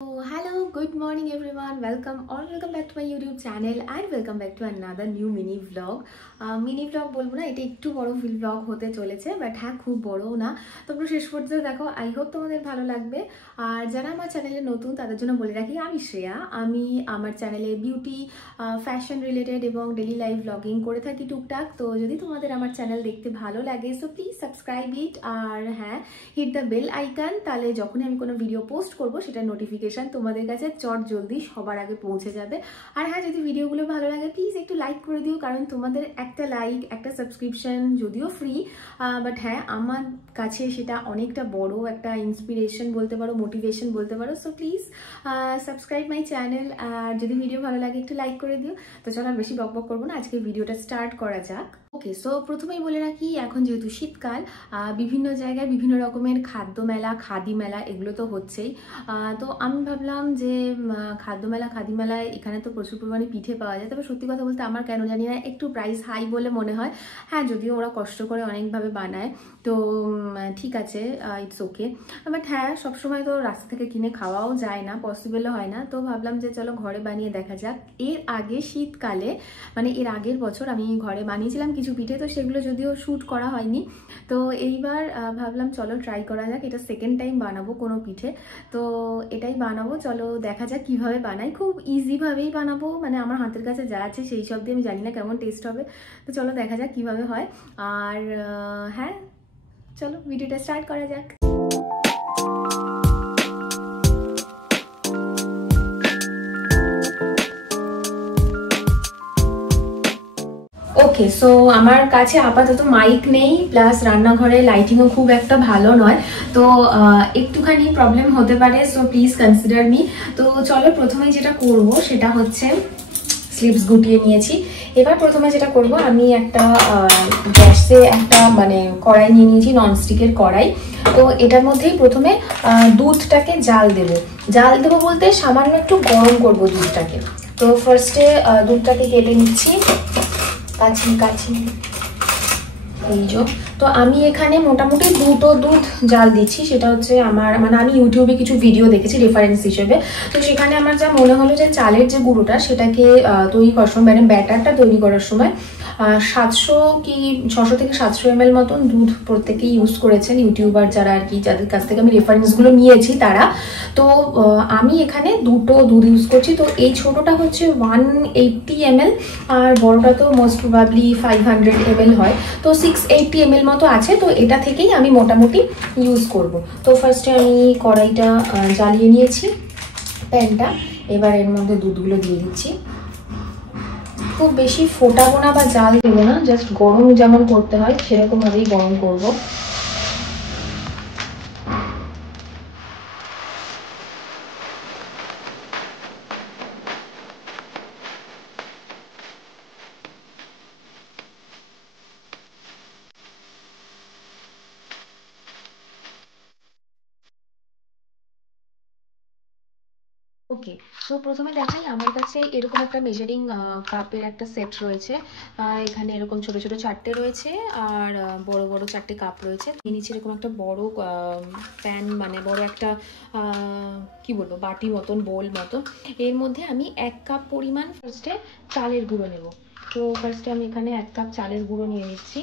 So, hello, good morning everyone. Welcome back to my YouTube channel and welcome back to another new mini vlog. Mini blog বলবো না, এটা একটু বড় blog হতে চলেছে, but হ্যাঁ খুব বড়ও না। তোমরা শেষ পর্যন্ত দেখো, আই হোপ তোমাদের ভালো লাগবে। আর যারা আমার চ্যানেলে নতুন তাদের জন্য বলে রাখি, আমি শ্রেয়া। আমি আমার চ্যানেলে বিউটি, ফ্যাশন রিলেটেড এবং ডেলি লাইফ ব্লগিং করে থাকি টুকটাক। তো যদি তোমাদের আমার চ্যানেল দেখতে ভালো লাগে সো প্লিজ সাবস্ক্রাইব ইট, আর হ্যাঁ হিট দ্য বেল আইকন, তাহলে যখনই আমি কোনো ভিডিও পোস্ট করবো সেটা নোটিফিকেশন তোমাদের কাছে চট জলদি সবার আগে পৌঁছে যাবে। আর হ্যাঁ, যদি ভিডিওগুলো ভালো লাগে প্লিজ একটু লাইক করে দিও, কারণ তোমাদের একটা লাইক, একটা সাবস্ক্রিপশন যদিও ফ্রি, বাট হ্যাঁ আমার কাছে সেটা অনেকটা বড় একটা ইন্সপিরেশন বলতে পারো, মোটিভেশন বলতে পারো। So please subscribe my channel, আর যদি ভিডিও ভালো লাগে একটু লাইক করে দিও। তো চলো আর বেশি বকবক করবো না, আজকে ভিডিওটা স্টার্ট করা যাক। ওকে, সো প্রথমেই বলে রাখি, এখন যেহেতু শীতকাল, বিভিন্ন জায়গায় বিভিন্ন রকমের খাদ্য মেলা, খাদি মেলা এগুলো তো হচ্ছেই। তো আমি ভাবলাম যে খাদ্য মেলা, খাদি মেলায় এখানে তো প্রচুর পরিমাণে পিঠে পাওয়া যায়, তবে সত্যি কথা বলতে আমার কেন জানি না একটু প্রাইস হাই বলে মনে হয়। হ্যাঁ, যদিও ওরা কষ্ট করে অনেকভাবে বানায়, তো ঠিক আছে, ইটস ওকে। বাট হ্যাঁ, সবসময় তো রাস্তা থেকে কিনে খাওয়াও যায় না, পসিবলও হয় না। তো ভাবলাম যে চলো ঘরে বানিয়ে দেখা যাক। এর আগে শীতকালে, মানে এর আগের বছর আমি ঘরে বানিয়েছিলাম কিছু পিঠে, তো সেগুলো যদিও শ্যুট করা হয়নি। তো এইবার ভাবলাম চলো ট্রাই করা যাক, এটা সেকেন্ড টাইম বানাবো কোনো পিঠে, তো এটাই বানাবো। চলো দেখা যাক কিভাবে বানাই, খুব ইজিভাবেই বানাবো, মানে আমার হাতের কাছে যা আছে সেই সব দিয়ে। আমি জানি না কেমন টেস্ট হবে, তো চলো দেখা যাক কিভাবে হয়। আর হ্যাঁ, চলো ভিডিওটা স্টার্ট করা যাক। ওকে, সো আমার কাছে আপাতত মাইক নেই, প্লাস রান্নাঘরে লাইটিংও খুব একটা ভালো নয়, তো একটুখানি প্রবলেম হতে পারে, সো প্লিজ কনসিডার মি। তো চলো প্রথমে যেটা করব সেটা হচ্ছে, স্লিপস গুটিয়ে নিয়েছি। এবার প্রথমে যেটা করব, আমি একটা গ্যাসে একটা মানে কড়াই নিয়ে নিয়েছি, ননস্টিকের কড়াই। তো এটার মধ্যেই প্রথমে দুধটাকে জাল দেবো বলতে সামান্য একটু গরম করব দুধটাকে। তো ফার্স্টে দুধটাকে গেলে নিচ্ছি, কাছি এই যে। তো আমি এখানে মোটামুটি দুটো দুধ জাল দিচ্ছি, সেটা হচ্ছে আমার মানে আমি ইউটিউবে কিছু ভিডিও দেখেছি রেফারেন্স হিসেবে। তো সেখানে আমার যা মনে হলো যে চালের যে গুঁড়োটা সেটাকে তৈরি করার সময়, মানে ব্যাটারটা তৈরি করার সময় 700 কি 600 থেকে 700 ml মতন দুধ প্রত্যেকেই ইউজ করেছেন, ইউটিউবার যারা আর কি, যাদের কাছ থেকে আমি রেফারেন্সগুলো নিয়েছি তারা। তো আমি এখানে দুটো দুধ ইউজ করছি। তো এই ছোটোটা হচ্ছে 180 ml, আর বড়টা তো মোস্ট প্রবাবলি 500 ml হয়, তো 680 ml মতো আছে। তো এটা থেকেই আমি মোটামুটি ইউজ করব। তো ফার্স্টে আমি কড়াইটা জ্বালিয়ে নিয়েছি, প্যানটা। এবার এর মধ্যে দুধগুলো দিয়ে দিচ্ছি। খুব বেশি ফোটাবো না বা জাল দেবো না, জাস্ট গরম যেমন করতে হয় সেরকমভাবেই গরম করব। ওকে, তো প্রথমে দেখাই, আমার কাছে এরকম একটা মেজারিং কাপের একটা সেট রয়েছে। এখানে এরকম ছোট ছোট চারটে রয়েছে, আর বড় বড় চারটে কাপ রয়েছে। নিচে এরকম একটা বড় প্যান, মানে বড় একটা কি বলবো, বাটি মতন, বোল মতো। এর মধ্যে আমি 1 কাপ পরিমাণ ফার্স্টে চালের গুঁড়ো নেব। তো ফার্স্টে আমি এখানে 1 কাপ চালের গুঁড়ো নিয়ে নিচ্ছি।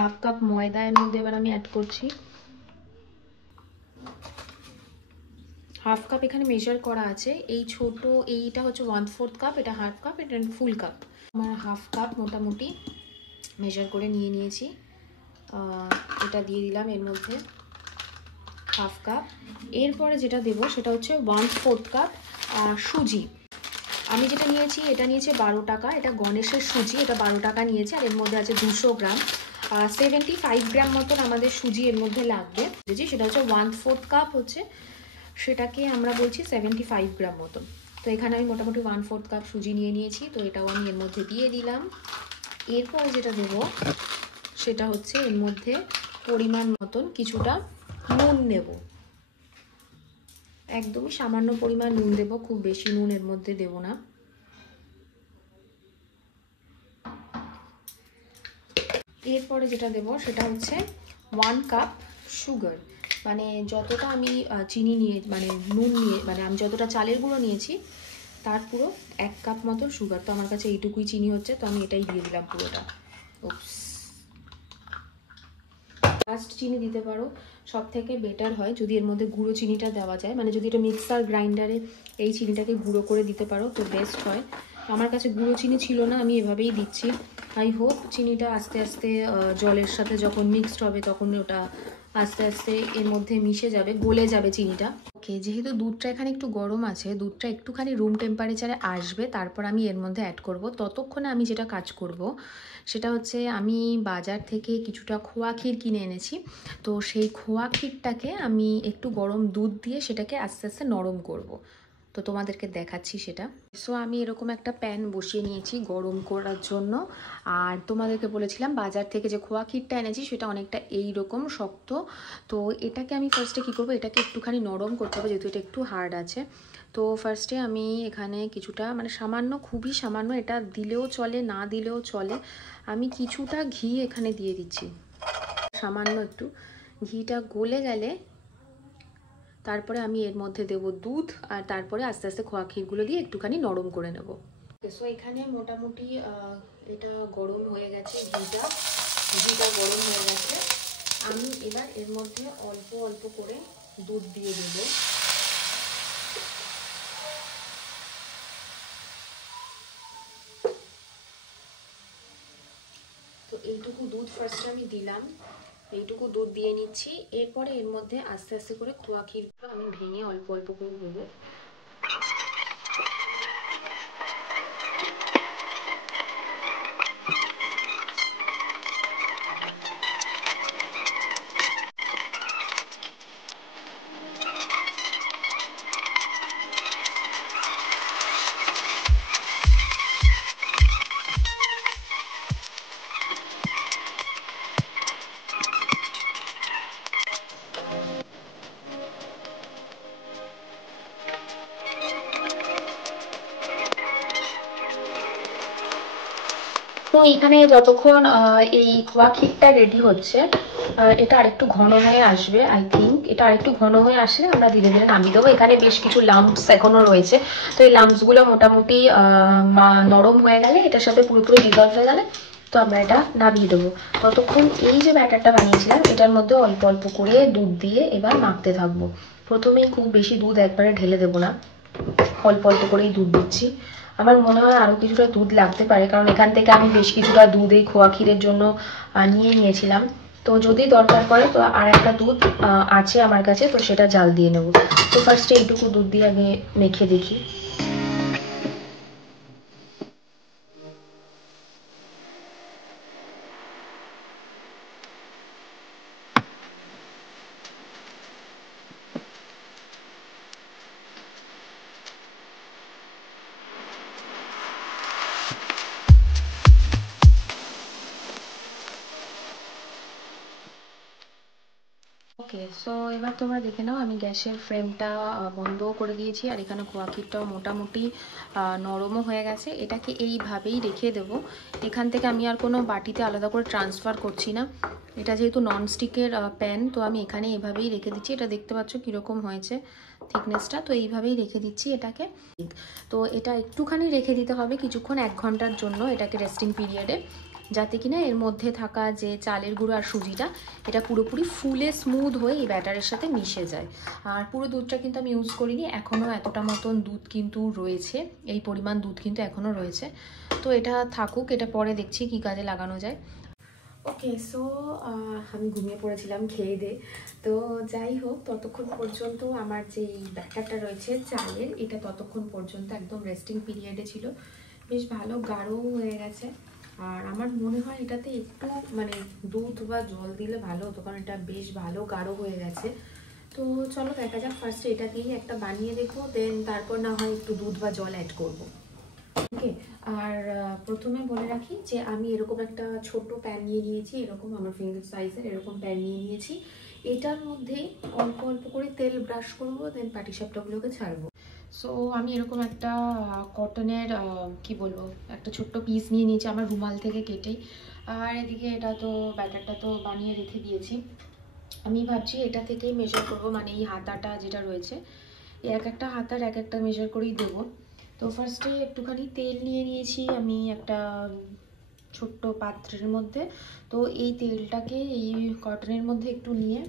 হাফ কাপ ময়দা এর মধ্যে এবার আমি অ্যাড করছি। হাফ কাপ এখানে মেজার করা আছে, এই ছোট এইটা হচ্ছে 1/4 কাপ, এটা হাফ কাপ, এটা ফুল কাপ। আমার হাফ কাপ মোটামুটি মেজার করে নিয়ে নিয়েছি। এটা দিয়ে দিলাম এর মধ্যে হাফ কাপ। এরপরে যেটা দেবো সেটা হচ্ছে 1/4 কাপ সুজি। আমি যেটা নিয়েছি এটা নিয়েছে 12 টাকা, এটা গণেশের সুজি, এটা 12 টাকা নিয়েছে। আর এর মধ্যে আছে 200 গ্রাম। 75 গ্রাম মতন আমাদের সুজি এর মধ্যে লাগবে, সেটা হচ্ছে 1/4 কাপ হচ্ছে, সেটাকে আমরা বলছি 75 গ্রাম মতন। তো এখানে আমি মোটামুটি 1/4 কাপ সুজি নিয়ে নিয়েছি, তো এটাও আমি এর মধ্যে দিয়ে দিলাম। এরপর যেটা দেবো সেটা হচ্ছে এর মধ্যে পরিমাণ মতন কিছুটা নুন নেব, একদমই সামান্য পরিমাণ নুন দেব, খুব বেশি নুন এর মধ্যে দেব না। এরপরে যেটা দেব সেটা হচ্ছে 1 কাপ সুগার, মানে যতটা আমি চিনি নিয়ে মানে নুন নিয়ে মানে আমি যতটা চালের গুঁড়ো নিয়েছি তার পুরো 1 কাপ মতো সুগার। তো আমার কাছে এইটুকুই চিনি হচ্ছে, তো আমি এটাই দিয়ে দিলাম পুরোটা। ফার্স্ট চিনি দিতে পারো, সব থেকে বেটার হয় যদি এর মধ্যে গুঁড়ো চিনিটা দেওয়া যায়, মানে যদি এটা মিক্সার গ্রাইন্ডারে এই চিনিটাকে গুঁড়ো করে দিতে পারো তো বেস্ট হয়। আমার কাছে গুঁড়ো চিনি ছিল না, আমি এভাবেই দিচ্ছি। আই হোপ চিনিটা আস্তে আস্তে জলের সাথে যখন মিক্সড হবে তখন ওটা আস্তে আস্তে এর মধ্যে মিশে যাবে, গলে যাবে চিনিটা। ওকে, যেহেতু দুধটা এখানে একটু গরম আছে, দুধটা একটুখানি রুম টেম্পারেচারে আসবে, তারপর আমি এর মধ্যে অ্যাড করব। ততক্ষণে আমি যেটা কাজ করব সেটা হচ্ছে আমি বাজার থেকে কিছুটা খোয়া ক্ষীর কিনে এনেছি, তো সেই খোয়া ক্ষীরটাকে আমি একটু গরম দুধ দিয়ে সেটাকে আস্তে আস্তে নরম করব। তো তোমাদেরকে দেখাচ্ছি সেটা। সো আমি এরকম একটা প্যান বসিয়ে নিয়েছি গরম করার জন্য, আর তোমাদেরকে বলেছিলাম বাজার থেকে যে খোয়া ক্ষীরটা এনেছি সেটা অনেকটা এইরকম শক্ত। তো এটাকে আমি ফার্স্টে কী করবো, এটাকে একটুখানি নরম করতে হবে যেহেতু এটা একটু হার্ড আছে। তো ফার্স্টে আমি এখানে কিছুটা মানে সামান্য, খুবই সামান্য, এটা দিলেও চলে না দিলেও চলে, আমি কিছুটা ঘি এখানে দিয়ে দিচ্ছি, সামান্য একটু। ঘিটা গলে গেলে তারপরে আমি এর মধ্যে দেব দুধ, আর তারপরে আস্তে আস্তে খোয়া ক্ষীরগুলো দিয়ে একটুখানি নরম করে নেব। সো এখানে মোটামুটি এটা গরম হয়ে গেছে, ঘিটা গরম হয়ে গেছে। আমি এবার এর মধ্যে অল্প অল্প করে দুধ দিয়ে দেব। তো এইটুকু দুধ ফার্স্টে আমি দিলাম, এইটুকু দুধ দিয়ে নিচ্ছি। এরপরে এর মধ্যে আস্তে আস্তে করে খোয়া ক্ষীরগুলো আমি ভেঙে অল্প অল্প করে দেবো। তো এখানে যতক্ষণ এই খোয়া ক্ষীরটা রেডি হচ্ছে, এটা আরেকটু ঘন হয়ে আসবে। আই থিঙ্ক এটা আরেকটু ঘন হয়ে আসলে আমরা ধীরে ধীরে নামিয়ে দেবো। এখানে বেশ কিছু লাম্পস এখনো রয়েছে, তো এই লাম্পসগুলো মোটামুটি নরম হয়ে গেলে, এটার সাথে পুরোপুরি ডিজলভ হয়ে গেলে তো আমরা এটা নামিয়ে দেবো। ততক্ষণ এই যে ব্যাটারটা বানিয়েছিলাম এটার মধ্যে অল্প অল্প করে দুধ দিয়ে এবার মাখতে থাকবো। প্রথমেই খুব বেশি দুধ একবারে ঢেলে দেবো না, অল্প অল্প করেই দুধ দিচ্ছি। আমার মনে হয় আরও কিছুটা দুধ লাগতে পারে, কারণ এখান থেকে আমি বেশ কিছুটা দুধ এই খোয়া ক্ষীরের জন্য নিয়ে নিয়েছিলাম। তো যদি দরকার পড়ে তো আর একটা দুধ আছে আমার কাছে, তো সেটা জাল দিয়ে নেব। তো ফার্স্টে এইটুকু দুধ দিয়ে আগে মেখে দেখি। ওকে, সো এবার তোমরা দেখে নাও আমি গ্যাসের ফ্লেমটা বন্ধও করে দিয়েছি, আর এখানে খোয়া ক্ষীরটাও মোটামুটি নরমও হয়ে গেছে। এটাকে এইভাবেই রেখে দেবো। এখান থেকে আমি আর কোনো বাটিতে আলাদা করে ট্রান্সফার করছি না, এটা যেহেতু ননস্টিকের প্যান, তো আমি এখানে এইভাবেই রেখে দিচ্ছি। এটা দেখতে পাচ্ছ কীরকম হয়েছে থিকনেসটা, তো এইভাবেই রেখে দিচ্ছি এটাকে। তো এটা একটুখানি রেখে দিতে হবে কিছুক্ষণ, 1 ঘন্টার জন্য এটাকে রেস্টিং পিরিয়ডে, যাতে কিনা এর মধ্যে থাকা যে চালের গুঁড়ো আর সুজিটা এটা পুরোপুরি ফুলে স্মুথ হয়ে এই ব্যাটারের সাথে মিশে যায়। আর পুরো দুধটা কিন্তু আমি ইউজ করিনি, এখনও এতটা মতন দুধ কিন্তু রয়েছে, এই পরিমাণ দুধ কিন্তু এখনও রয়েছে। তো এটা থাকুক, এটা পরে দেখছি কি কাজে লাগানো যায়। ওকে, সো আমি ঘুমিয়ে পড়েছিলাম খেয়ে দিয়ে। তো যাই হোক, ততক্ষণ পর্যন্ত আমার যে ব্যাটারটা রয়েছে চালের, এটা ততক্ষণ পর্যন্ত একদম রেস্টিং পিরিয়ডে ছিল, বেশ ভালো গাঢ়ও হয়ে গেছে। আর আমার মনে হয় এটাতে একটু মানে দুধ বা জল দিলে ভালো হতো, কারণ এটা বেশ ভালো গাঢ় হয়ে গেছে। তো চলো দেখা যাক, ফার্স্টে এটা দিয়েই একটা বানিয়ে দেখবো, দেন তারপর না হয় একটু দুধ বা জল অ্যাড করবো। ওকে, আর প্রথমে বলে রাখি যে আমি এরকম একটা ছোট প্যান নিয়ে নিয়েছি, এরকম আমার ফিঙ্গার সাইজের এরকম প্যান নিয়ে নিয়েছি। এটার মধ্যে অল্প অল্প করে তেল ব্রাশ করবো, দেন পাটিসাপটাগুলোকে ছাড়বো। সো আমি এরকম একটা কটনের কি বলবো, একটা ছোট্ট পিস নিয়ে নিয়েছি আমার রুমাল থেকে কেটে। আর এদিকে এটা তো ব্যাটারটা তো বানিয়ে রেখে দিয়েছি। আমি ভাবছি এটা থেকেই মেজার করব, মানে এই হাতাটা যেটা রয়েছে এক একটা হাতার এক একটা মেজার করেই দেবো। তো ফার্স্টে একটুখানি তেল নিয়ে নিয়েছি আমি একটা ছোট্ট পাত্রের মধ্যে। তো এই তেলটাকে এই কটনের মধ্যে একটু নিয়ে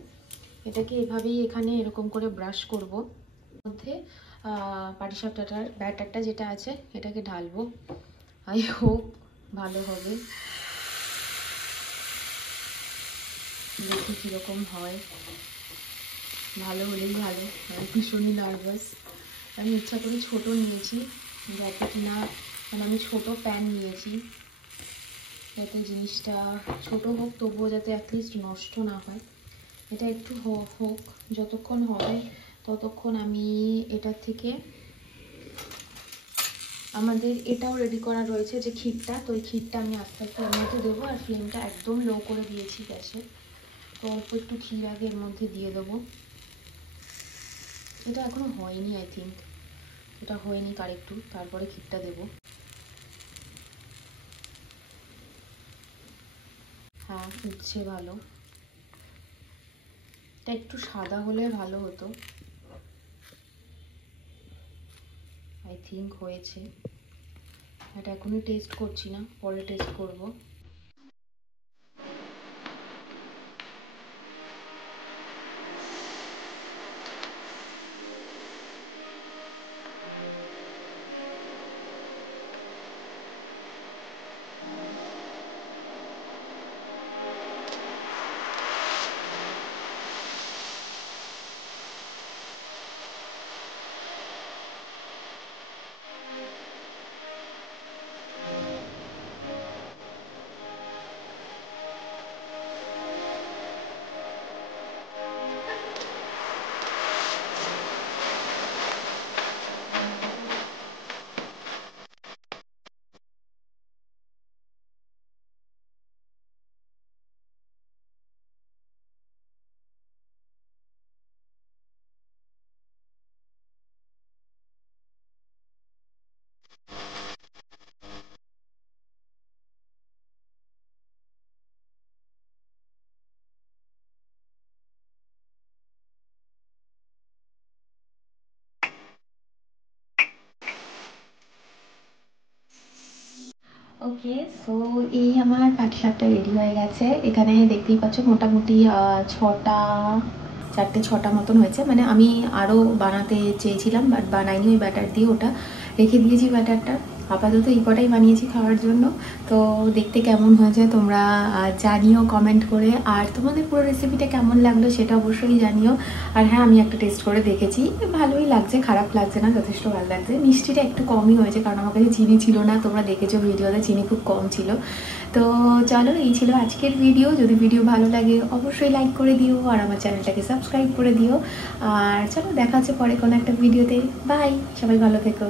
এটাকে এভাবেই এখানে এরকম করে ব্রাশ করব। মধ্যে পাটিসাপটাটার ব্যাটারটা যেটা আছে এটাকে ঢালবো। আই হোপ ভালো হবে, দেখি কীরকম হয়। ভালো হলেই ভালো, আমি ভীষণই নার্ভাস। আমি ইচ্ছা করে ছোটো নিয়েছি যাতে কিনা, মানে আমি ছোটো প্যান নিয়েছি যাতে জিনিসটা ছোট হোক তবুও যাতে অ্যাটলিস্ট নষ্ট না হয়। এটা একটু হোক, যতক্ষণ হবে ততক্ষণ আমি এটার থেকে আমাদের এটাও রেডি করা রয়েছে যে ক্ষীরটা, তো এই ক্ষীরটা আমি আস্তে আস্তে এর মধ্যে দেবো। আর ফ্লেমটা একদম লো করে দিয়েছি গ্যাসে। তো অল্প একটু ক্ষীর আগে এর মধ্যে দিয়ে দেবো। এটা এখনো হয়নি, আই থিঙ্ক এটা হয়নি, আরেকটু তারপরে ক্ষীরটা দেবো। হ্যাঁ উঠছে ভালো, এটা একটু সাদা হলে ভালো হতো। আই থিঙ্ক হয়েছে। এটা এখনই টেস্ট করছি না, পরে টেস্ট করব। ওকে, সো এই আমার পাটিসাপটা রেডি হয়ে গেছে। এখানে দেখতেই পাচ্ছ মোটামুটি চারটে ছটা মতন হয়েছে। মানে আমি আরও বানাতে চেয়েছিলাম বাট বানাইনি, ওই ব্যাটার দিয়ে ওটা রেখে দিয়েছি ব্যাটারটা। আপাতত এই কটাই বানিয়েছি খাওয়ার জন্য। তো দেখতে কেমন হয়েছে তোমরা জানিও কমেন্ট করে, আর তোমাদের পুরো রেসিপিটা কেমন লাগলো সেটা অবশ্যই জানিও। আর হ্যাঁ, আমি একটা টেস্ট করে দেখেছি, ভালোই লাগছে, খারাপ লাগছে না, যথেষ্ট ভালো লাগছে। মিষ্টিটা একটু কমই হয়েছে কারণ আমার কাছে চিনি ছিল না, তোমরা দেখেছো ভিডিওতে চিনি খুব কম ছিল। তো চলো, এই ছিল আজকের ভিডিও। যদি ভিডিও ভালো লাগে অবশ্যই লাইক করে দিও আর আমার চ্যানেলটাকে সাবস্ক্রাইব করে দিও। আর চলো দেখা হচ্ছে পরে কোনো একটা ভিডিওতে। বাই, সবাই ভালো থেকো।